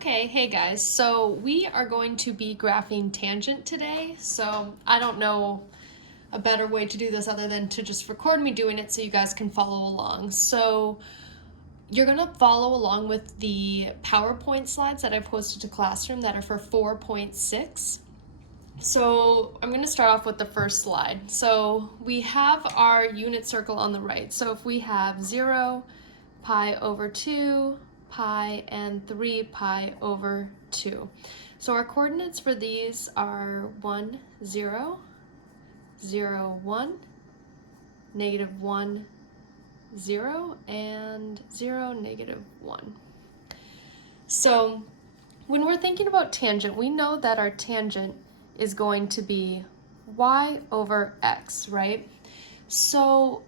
Okay, hey guys. So we are going to be graphing tangent today. So I don't know a better way to do this other than to just record me doing it so you guys can follow along. So you're going to follow along with the PowerPoint slides that I posted to Classroom that are for 4.6. So I'm going to start off with the first slide. So we have our unit circle on the right. So if we have 0, pi over 2, pi, and 3 pi over 2. So our coordinates for these are 1, 0, 0, 1, negative 1, 0, and 0, negative 1. So when we're thinking about tangent, we know that our tangent is going to be y over x, right? So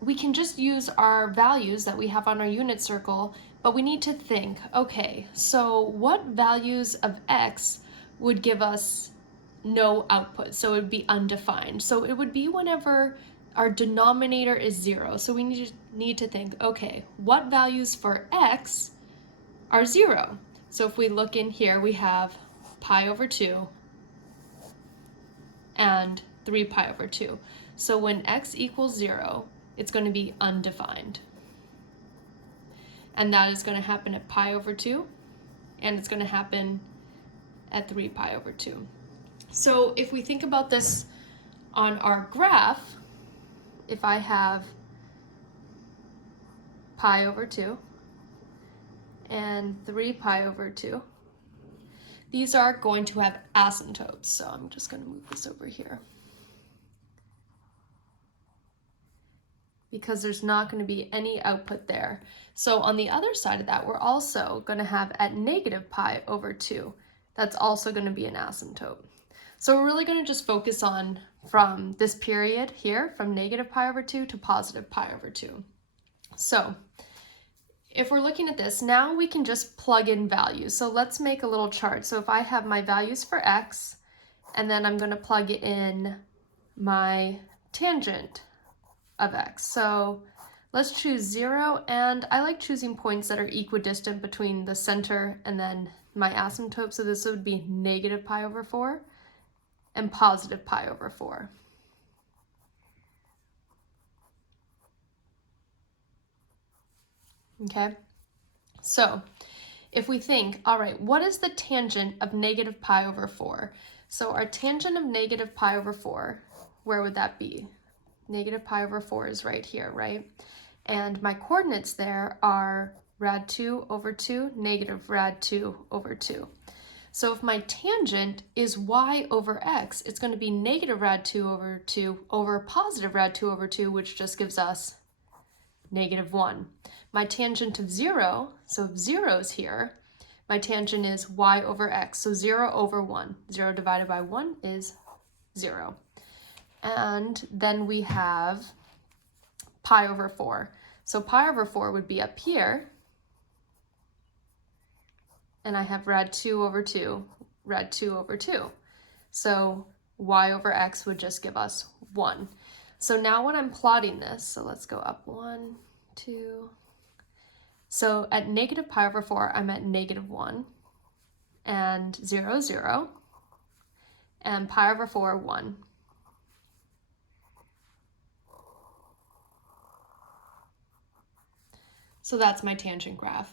we can just use our values that we have on our unit circle, but we need to think, okay, so what values of x would give us no output? So it would be undefined. So it would be whenever our denominator is 0. So we need to think, okay, what values for x are 0? So if we look in here, we have pi over 2 and 3 pi over 2. So when x equals 0, it's going to be undefined. And that is going to happen at pi over 2, and it's going to happen at 3 pi over 2. So if we think about this on our graph, if I have pi over 2 and 3 pi over 2, these are going to have asymptotes. So I'm just going to move this over here, because there's not going to be any output there. So on the other side of that, we're also going to have at negative pi over 2. That's also going to be an asymptote. So we're really going to just focus on from this period here, from negative pi over 2 to positive pi over 2. So if we're looking at this, now we can just plug in values. So let's make a little chart. So if I have my values for x, and then I'm going to plug in my tangent of x. So let's choose 0, and I like choosing points that are equidistant between the center and then my asymptote. So this would be negative pi over 4 and positive pi over 4. Okay, so if we think, all right, what is the tangent of negative pi over 4? So our tangent of negative pi over 4, where would that be? Negative pi over 4 is right here, right? And my coordinates there are rad 2 over 2, negative rad 2 over 2. So if my tangent is y over x, it's going to be negative rad 2 over 2 over positive rad 2 over 2, which just gives us negative 1. My tangent of 0, so if 0 is here, my tangent is y over x, so 0 over 1. 0 divided by 1 is 0. And then we have pi over 4. So pi over 4 would be up here, and I have rad 2 over 2, rad 2 over 2. So y over x would just give us 1. So now when I'm plotting this, so let's go up 1, 2. So at negative pi over 4, I'm at negative 1, and 0, 0, and pi over 4, 1. So that's my tangent graph.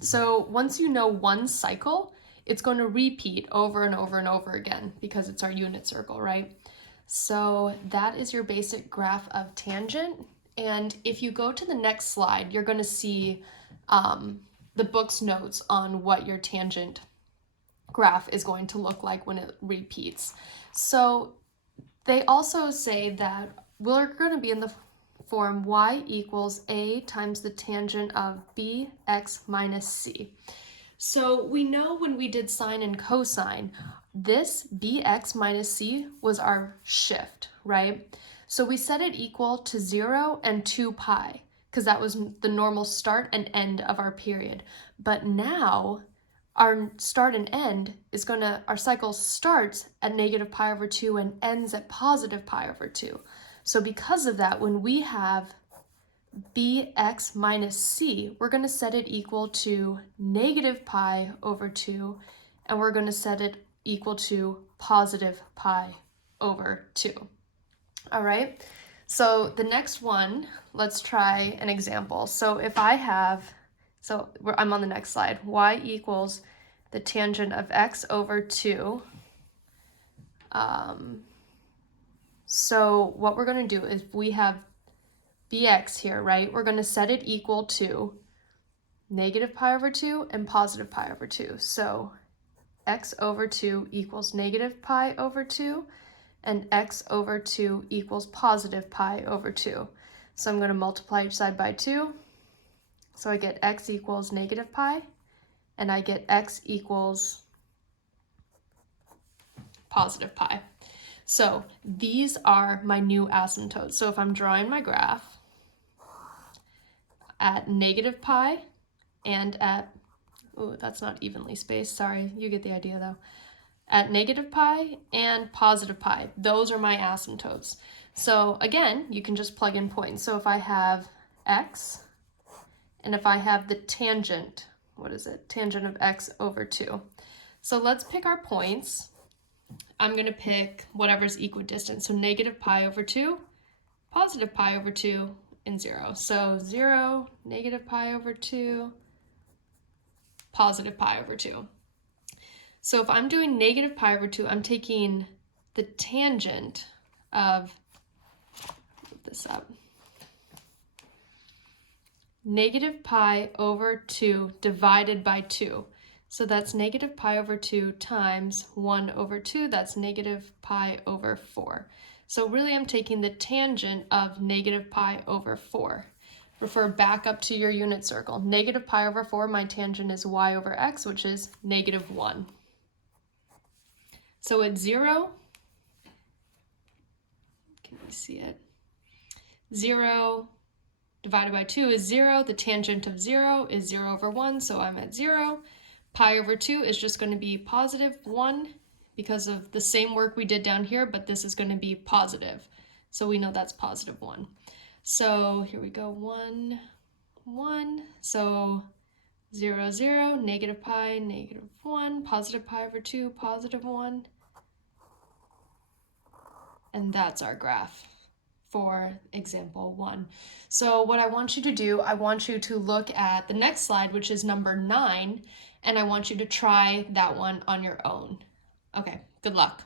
So once you know one cycle, it's going to repeat over and over and over again because it's our unit circle, right? So that is your basic graph of tangent. And if you go to the next slide, you're going to see the book's notes on what your tangent graph is going to look like when it repeats. So they also say that we're going to be in the form y equals a times the tangent of bx minus c. So we know when we did sine and cosine, this bx minus c was our shift, right? So we set it equal to 0 and 2 pi, because that was the normal start and end of our period. But now our start and end is our cycle starts at negative pi over 2 and ends at positive pi over 2. So because of that, when we have bx minus c, we're going to set it equal to negative pi over 2, and we're going to set it equal to positive pi over 2. All right, so the next one, let's try an example. So if I have, I'm on the next slide, y equals the tangent of x over 2. So what we're going to do is we have bx here, right? We're going to set it equal to negative pi over 2 and positive pi over 2. So x over 2 equals negative pi over 2, and x over 2 equals positive pi over 2. So I'm going to multiply each side by 2. So I get x equals negative pi, and I get x equals positive pi. So these are my new asymptotes. So if I'm drawing my graph at negative pi and at, oh, that's not evenly spaced, sorry, you get the idea though. At negative pi and positive pi, those are my asymptotes. So again, you can just plug in points. So if I have x, and if I have the tangent, what is it? Tangent of x over 2. So let's pick our points. I'm going to pick whatever's equidistant. So negative pi over 2, positive pi over 2, and 0. So 0, negative pi over 2, positive pi over 2. So if I'm doing negative pi over 2, I'm taking the tangent of, put this up, negative pi over 2 divided by 2. So that's negative pi over 2 times 1 over 2, that's negative pi over 4. So really I'm taking the tangent of negative pi over 4. Refer back up to your unit circle. Negative pi over 4, my tangent is y over x, which is negative 1. So at 0, can you see it? 0 divided by 2 is 0. The tangent of 0 is 0 over 1, so I'm at 0. Pi over 2 is just going to be positive 1 because of the same work we did down here, but this is going to be positive. So we know that's positive 1. So here we go, 1, 1. So 0, 0, negative pi, negative 1, positive pi over 2, positive 1. And that's our graph for example 1. So what I want you to do, I want you to look at the next slide, which is number 9, and I want you to try that one on your own. Okay, good luck.